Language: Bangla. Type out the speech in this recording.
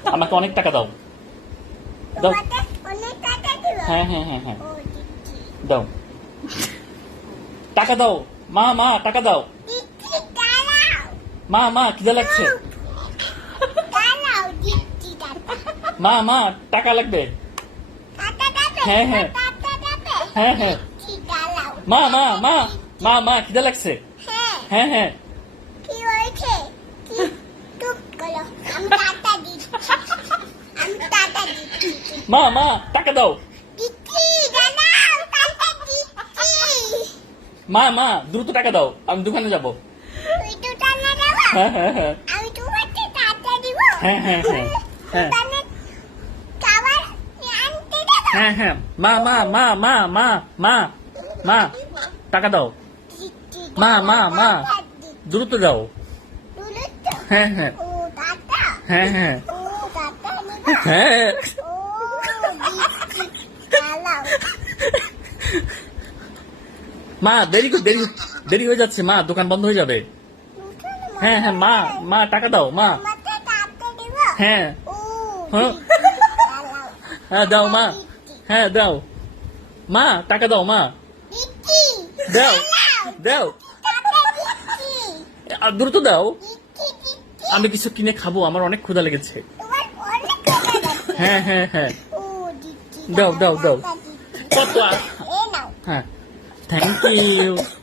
আমাকে অনেক টাকা দাও। দাও। তোমাকে অনেক টাকা দিব। হ্যাঁ হ্যাঁ হ্যাঁ হ্যাঁ ও দিচ্ছি। দাও। টাকা দাও। মা মা টাকা দাও। দিচ্ছি, দাঁড়াও। মা মা খিদে লাগছে। দাঁড়াও, দিচ্ছি টাকা। মা মা টাকা লাগবে। টাকা দেবে? হ্যাঁ, হ্যাঁ। টাকা দেবে? হ্যাঁ হ্যাঁ দিচ্ছি, দাঁড়াও। মা মা মা মা মা খিদে লাগছে। হ্যাঁ, হ্যাঁ হ্যাঁ কি হয়েছে? কি? চুপ করো। আমি টাকা দিচ্ছি। আমি টাকা দিচ্ছি। মা মা টাকা দাও। দিচ্ছি, দাঁড়াও, টাকা দিচ্ছি। মা মা দ্রুত টাকা দাও, আমি দোকানে যাব। তুই তো টাকা দেবো? হ্যাঁ হ্যাঁ হ্যাঁ আমি তোমাকে টাকা দিব। হ্যাঁ, হ্যাঁ, হ্যাঁ, হ্যাঁ। দোকানে খাবার আনতে দেবো? হ্যাঁ হ্যাঁ মা মা মা মা মা মা মা টাকা দাও। দিচ্ছি, মা, মা, মা। টাকা দিচ্ছি। দ্রুত দাও। তুলে তো? হ্যাঁ হ্যাঁ ও টাকা? হ্যাঁ হ্যাঁ ও টাকা নিব? হ্যাঁ ও দিচ্ছি, দাঁড়াও। মা দেরি দেরি হয়ে যাচ্ছে মা, দোকান বন্ধ হয়ে যাবে। হ্যাঁ হ্যাঁ মা মা টাকা দাও মা। তোমাকে টাকা দিব? হ্যাঁ ও হ্যাঁ। দিচ্ছি, দাঁড়াও। হ্যাঁ দাও মা। দিচ্ছি, হ্যাঁ দাও মা টাকা দাও মা। দিচ্ছি, দাও দাঁড়াও। দাও টাকা দিচ্ছি, দ্রুত দাও। দিচ্ছি, দিচ্ছি। আমি কিছু কিনে খাবো, আমার অনেক ক্ষুধা লেগেছে। তোমার অনেক টাকা লাগবে। হ্যাঁ হ্যাঁ হ্যাঁ ও দিচ্ছি, দাও, দাও, দাও। টাকা দিচ্ছি। কত এ নাও। হ্যাঁ থ্যাংক ইউ।